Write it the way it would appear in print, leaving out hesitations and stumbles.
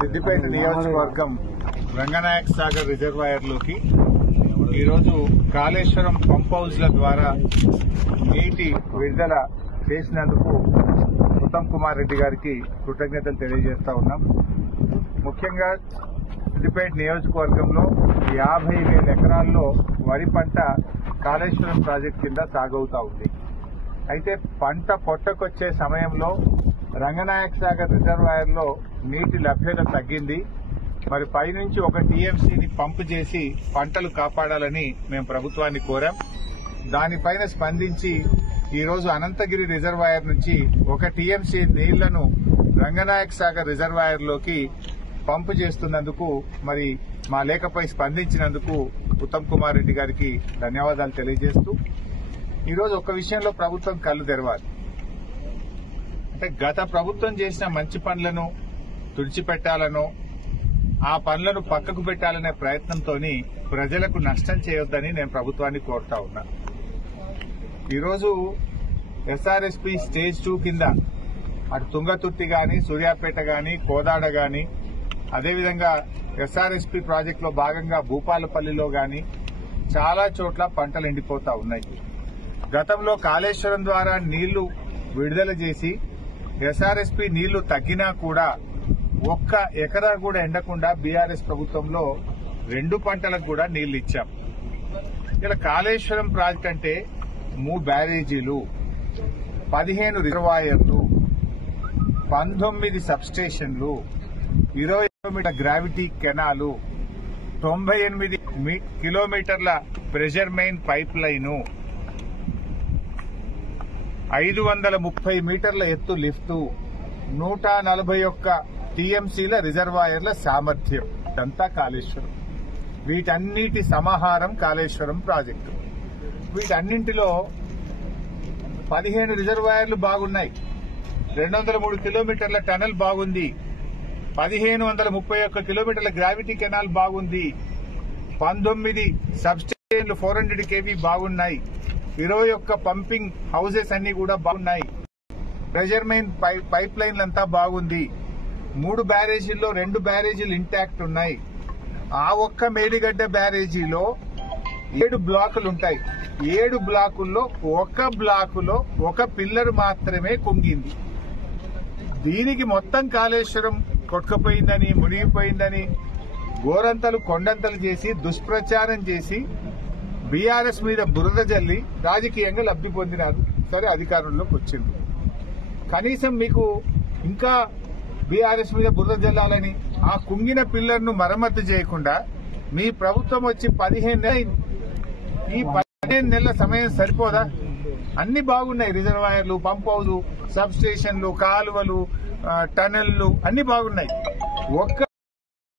సిద్దిపేట నియోజకవర్గం రంగనాయక సాగర్ రిజర్వాయర్లోకి ఈరోజు కాళేశ్వరం పంప్ హౌస్ల ద్వారా నీటి విడుదల చేసినందుకు ఉత్తమ్ కుమార్ రెడ్డి గారికి కృతజ్ఞతలు తెలియజేస్తా ఉన్నాం. ముఖ్యంగా సిద్దిపేట నియోజకవర్గంలో 50,000 ఎకరాల్లో వరి పంట కాళేశ్వరం ప్రాజెక్టు కింద సాగవుతా ఉంది. అయితే పంట పొట్టకొచ్చే సమయంలో రంగనాయక సాగర్ రిజర్వాయర్లో నీటి లభ్యత తగ్గింది. మరి పైనుంచి 1 టీఎంసీని పంపు చేసి పంటలు కాపాడాలని మేము ప్రభుత్వాన్ని కోరాం. దానిపైన స్పందించి ఈరోజు అనంతగిరి రిజర్వాయర్ నుంచి 1 టీఎంసీ నీళ్లను రంగనాయక సాగర్ రిజర్వాయర్లోకి పంపు చేస్తున్నందుకు మరి మా లేఖపై స్పందించినందుకు ఉత్తమ్ కుమార్ రెడ్డి గారికి ధన్యవాదాలు తెలియజేస్తూ ఈరోజు ఒక విషయంలో ప్రభుత్వం కళ్ళు తెరవాలి. అంటే గత ప్రభుత్వం చేసిన మంచి పనులను తుడిచిపెట్టాలనో ఆ పనులను పక్కకు పెట్టాలనే ప్రయత్నంతో ప్రజలకు నష్టం చేయొద్దని నేను ప్రభుత్వాన్ని కోరుతా ఉన్నా. ఈరోజు ఎస్ఆర్ఎస్పీ స్టేజ్ 2 కింద అటు తుంగతుర్తి గాని, సూర్యాపేట గాని, కోదాడ గాని, అదేవిధంగా ఎస్ఆర్ఎస్పీ ప్రాజెక్టులో భాగంగా భూపాలపల్లిలో గాని చాలా చోట్ల పంటలు ఎండిపోతా ఉన్నాయి. గతంలో కాళేశ్వరం ద్వారా నీళ్లు విడుదల చేసి ఎస్ఆర్ఎస్పీ నీళ్లు తగ్గినా కూడా 1 ఎకరా కూడా ఎండకుండా బీఆర్ఎస్ ప్రభుత్వంలో 2 పంటలకు కూడా నీళ్లు ఇచ్చాం. ఇలా కాళేశ్వరం ప్రాజెక్టు అంటే 3 బ్యారేజీలు, 15 రిజర్వాయర్లు, 19 సబ్స్టేషన్లు, 20 కిలోమీటర్ గ్రావిటీ కెనాలు, 98 కిలోమీటర్ల ప్రెషర్ మెయిన్ పైప్ లైను, 530 మీటర్ల ఎత్తు లిఫ్టు, 141 టీఎంసీల రిజర్వాయర్ల సామర్థ్యం. ఇదంతా కాళేశ్వరం. వీటన్నిటి సమాహారం కాళేశ్వరం ప్రాజెక్టు. వీటన్నింటిలో 15 రిజర్వాయర్లు బాగున్నాయి, 203 కిలోమీటర్ల టనల్ బాగుంది, 1531 కిలోమీటర్ల గ్రావిటీ కెనాల్ బాగుంది, 19 సబ్స్టేషన్లు 400 kV బాగున్నాయి, 21 పంపింగ్ హౌసెస్ అన్ని కూడా బాగున్నాయి, ప్రెషర్ మెయిన్ పైప్ లైన్లంతా బాగుంది, 3 బ్యారేజీల్లో 2 బ్యారేజీలు ఇంటాక్ట్ ఉన్నాయి. ఆ ఒక్క మేడిగడ్డ బ్యారేజీలో 7 బ్లాకులు ఉంటాయి. 7 బ్లాకుల్లో 1 బ్లాకులో 1 పిల్లర్ మాత్రమే కుంగింది. దీనికి మొత్తం కాళేశ్వరం కొట్టుకుపోయిందని, మునిగిపోయిందని గోరంతలు కొండంతలు చేసి దుష్ప్రచారం చేసి బీఆర్ఎస్ మీద బురద జల్లి రాజకీయంగా లబ్ధి పొందినారు. సరే, అధికారంలోకి వచ్చింది. కనీసం మీకు ఇంకా బీఆర్ఎస్ మీద బురద జల్లాలని ఆ కుంగిన పిల్లర్ను మరమ్మతు చేయకుండా మీ ప్రభుత్వం వచ్చి 15 నెలలు, ఈ 15 నెలల సమయం సరిపోదా? అన్ని బాగున్నాయి. రిజర్వాయర్లు, పంప్ హౌస్, సబ్ స్టేషన్లు, కాలువలు, టనెళ్లు అన్ని బాగున్నాయి. ఒక్క